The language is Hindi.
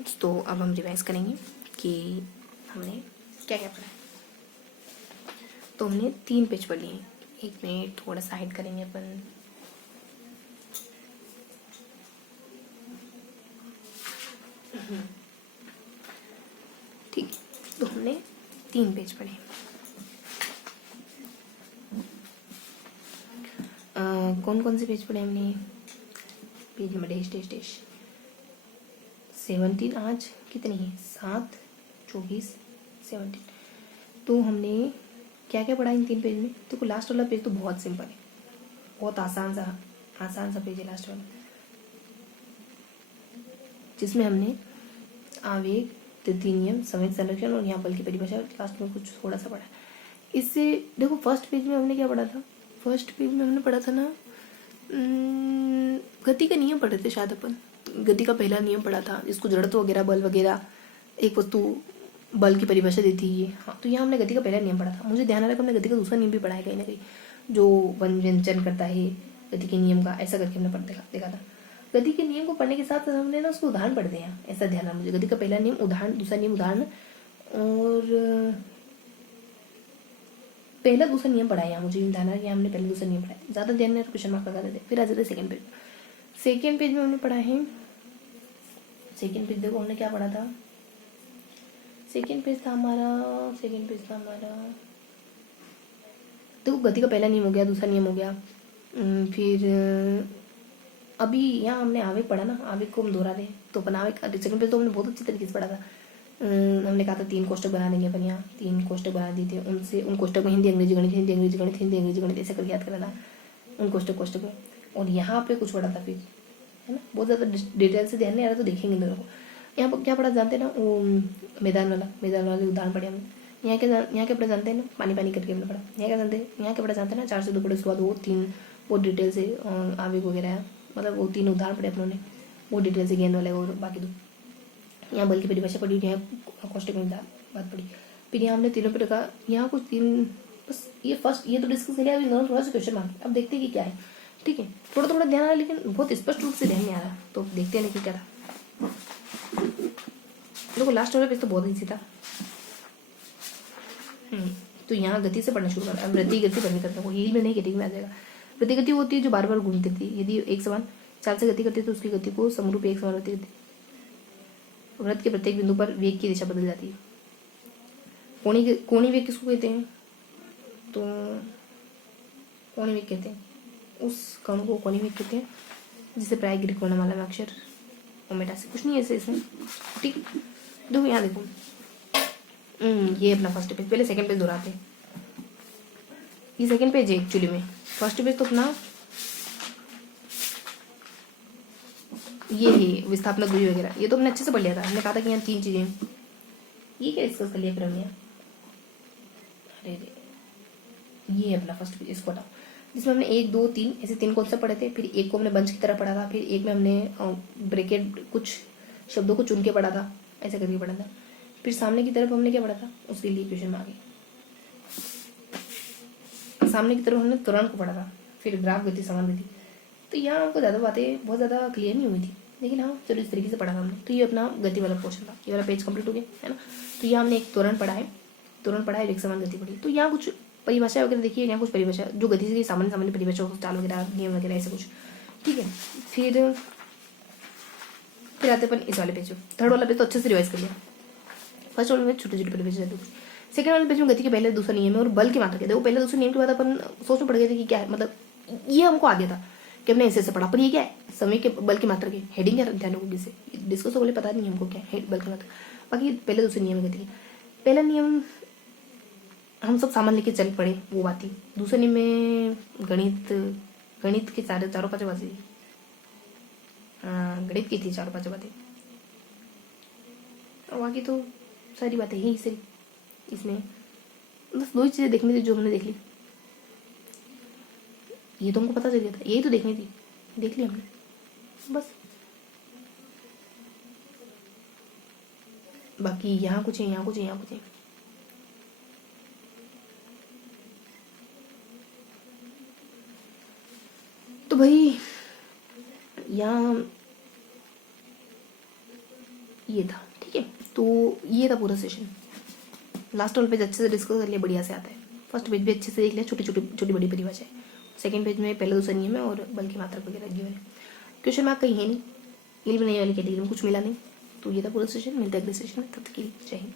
स्टूडेंट्स, तो अब हम रिवाइज करेंगे कि हमने क्या क्या पढ़ा है। तो हमने 3 पेज पढ़ लिए हैं। 1 मिनट थोड़ा सा हाइड करेंगे अपन। ठीक है, तो हमने 3 पेज पढ़े। कौन कौन से पेज पढ़े हमने? Page number dash dash dash 17। आज कितनी है? 7, 24, 17। तो हमने क्या क्या पढ़ा इन 3 पेज में? तो लास्ट वाला पेज तो बहुत सिंपल है, बहुत आसान सा पेज है लास्ट वाला, जिसमें हमने आवेग, तृतीय नियम, समय संरक्षण और यहाँ बल की परिभाषा लास्ट में कुछ थोड़ा सा पढ़ा। इससे देखो फर्स्ट पेज में हमने क्या पढ़ा था? फर्स्ट पेज में हमने पढ़ा था ना, गति का नियम पढ़े थे शायद अपन। गति का पहला नियम पढ़ा था, जिसको जड़त्व वगैरह, बल वगैरह, एक वस्तु बल की परिभाषा देती है ये। हाँ, तो यहाँ हमने गति का पहला नियम पढ़ा था। मुझे ध्यान आ रहा है कि हमने गति का दूसरा नियम भी पढ़ा है कहीं ना कहीं, जो व्यंजन करता है गति के नियम का, ऐसा करके हमने देखा था। गति के नियम को पढ़ने के साथ हमने ना उसको उदाहरण पढ़ते हैं, ऐसा ध्यान है मुझे। गति का पहला नियम उदाहरण, दूसरा नियम उदाहरण, और पहला दूसरा नियम पढ़ा है यहाँ मुझे ध्यान है कि हमने पहले दूसरा नियम पढ़ा है। ज़्यादा ध्यान नहीं, क्वेश्चन मार्क लगा देते। फिर आ जाते सेकंड पेज। सेकंड पेज में हमने पढ़ा है, सेकंड पेज देखो हमने क्या पढ़ा था। सेकंड पेज था हमारा देखो गति का पहला नियम हो गया, दूसरा नियम हो गया। फिर अभी यहाँ हमने आवेग पढ़ा ना, आवेग को हम दोहरा रहे हैं तो अपन आवेग सेकंड पेज तो हमने बहुत अच्छी तरीके से पढ़ा था। हमने कहा था 3 कोष्टक बना देंगे अपन, यहाँ 3 कोष्टक बना दिए थे। उनसे उन कोष्टक में हिंदी अंग्रेजी गणित, हिंदी अंग्रेजी गणित, हिंदी अंग्रेजी गणित ऐसे करके याद करा था उन कोष्टक में। और यहाँ पे कुछ पढ़ा था फिर, है ना, बहुत ज़्यादा डिटेल से ध्यान नहीं आ रहा तो देखेंगे दोनों को। यहाँ पर क्या पढ़ा जानते हैं ना, वो मैदान वाले उदाहरण पढ़े हमने। यहाँ क्या पढ़ा जानते हैं ना, पानी करके हमने पढ़ा। यहाँ क्या पढ़ा जानते हैं ना, 4 से 2 पढ़े, उसके बाद वो 3 बहुत डिटेल से आवेग वगैरह, मतलब वो 3 उदाहरण पढ़े अपनों ने, वो डिटेल से गेंद वाले और बाकी 2। यहाँ बल की परिभाषा पढ़ी, यहाँ कोष्टक में बात पढ़ी। फिर यहाँ हमने तीनों पे रखा, यहाँ कुछ 3 बस ये फर्स्ट ये तो डिस्कस कर लिया। अभी थोड़ा सा क्वेश्चन मार्क, अब देखते हैं कि क्या है। ठीक है, थोड़ा ध्यान आ रहा है लेकिन बहुत स्पष्ट रूप से ध्यान नहीं आ रहा, तो देखते हैं लेकिन क्या था। देखो लास्ट वाला पेज तो बहुत ईजी था। तो यहाँ गति से पढ़ना शुरू करना। अब वृद्धि गति पढ़नी करता है, हील में नहीं गति में आ जाएगा। वृद्धि गति होती है जो बार बार घूमती थी। यदि एक समान चाल से गति करती है तो उसकी गति को समरूप एक समान होती है। वृत्त के प्रत्येक बिंदु पर वेग की दिशा बदल जाती है। कोणीय वेग किसको कहते हैं? तो कोणीय वेग कहते हैं उस कण को कोणीय वेग कहते हैं, जिसे प्राय ग्रीक वर्णमाला में अक्षर ओमेटा से कुछ नहीं है ऐसे इसमें। ठीक, देखो यहाँ देखो, ये अपना फर्स्ट पेज। पहले सेकंड पेज दोहराते हैं। ये सेकंड पेज है एक्चुअली में। फर्स्ट पेज तो अपना ये है विस्थापन दूरी वगैरह, ये तो हमने अच्छे से पढ़ लिया था। हमने कहा था कि यहाँ 3 चीजें, ये क्या डिस्कस कर लिया फिर हमने। अरे ये अपना फर्स्ट पेज, इसको हटाओ, जिसमें हमने 1, 2, 3 ऐसे 3 कॉन्सेप्ट पढ़े थे। फिर एक को हमने बंच की तरह पढ़ा था। फिर एक में हमने ब्रैकेट कुछ शब्दों को चुन के पढ़ा था, ऐसा करके पढ़ा था। फिर सामने की तरफ हमने क्या पढ़ा था, उसके लिए क्वेश्चन में आगे सामने की तरफ हमने त्वरण को पढ़ा था। फिर ग्राफ गति, समान गति। तो यहाँ हमको ज़्यादा बातें बहुत ज़्यादा क्लियर नहीं हुई थी, लेकिन हाँ चलो इस तरीके से पढ़ा था हमने। तो ये अपना गति वाला पोर्शन था, ये वाला पेज कंप्लीट हो गया, है ना। तो यहाँ हमने एक त्वरण पढ़ा है, एक समान गति पढ़ी। तो यहाँ कुछ परिभाषा वगैरह देखिए, यहाँ कुछ परिभाषा जो गति से सामान्य परिभाषा, चाल वगैरह, नियम वगैरह ऐसे कुछ। ठीक है, फिर आते अपन इस वाले पेज। थर्ड वाला पेज तो अच्छे से रिवाइज कर लिया। फर्स्ट वाले में छोटे छोटे परिभाषा। सेकंड वाले पेज में गति के पहले दूसरा नियम है और बल की मात्रा के। देखो पहले दूसरे नियम के बाद अपन सोच में पड़ गए थे कि क्या है, मतलब ये हमको आ गया था कि हमने ऐसे पढ़ा, पर ये क्या है, समय के बल की मात्रा की हेडिंग क्या ध्यान रखोगे, इससे डिस्कस तो बोले पता नहीं हमको क्या है बल की मात्रा। बाकी पहले दूसरे नियम गति के। पहला नियम हम सब सामान लेके चल पड़े, वो बात ही। दूसरे नियम में गणित के चारों 5 बातें, गणित की थी 4-5 बातें, और बाकी तो सारी बातें यही से इसमें बस 2 ही चीज़ें देखनी थी जो हमने देख ली। ये तो हमको पता चल गया था, यही तो देखनी थी, देख ली हमने बस। बाकी यहाँ कुछ है, यहाँ कुछ है, यहाँ कुछ है। तो भाई यहाँ ये था, ठीक है। तो ये था पूरा सेशन। लास्ट वाला पेज अच्छे से डिस्कस कर लिया, बढ़िया से आता है। फर्स्ट पेज भी अच्छे से देख लिया, छोटी बड़ी परिभाषाएं। सेकंड पेज में पहले दूसरा नियम है और बल की मात्रक वगैरह गिवन है। क्वेश्चन मार्क कहीं है नहीं, ये भी नहीं वाली कैटेगरी में कुछ मिला नहीं। तो ये था पूरा सेशन। मिलता है अगले सेशन में, तब तक के लिए जय हिंद।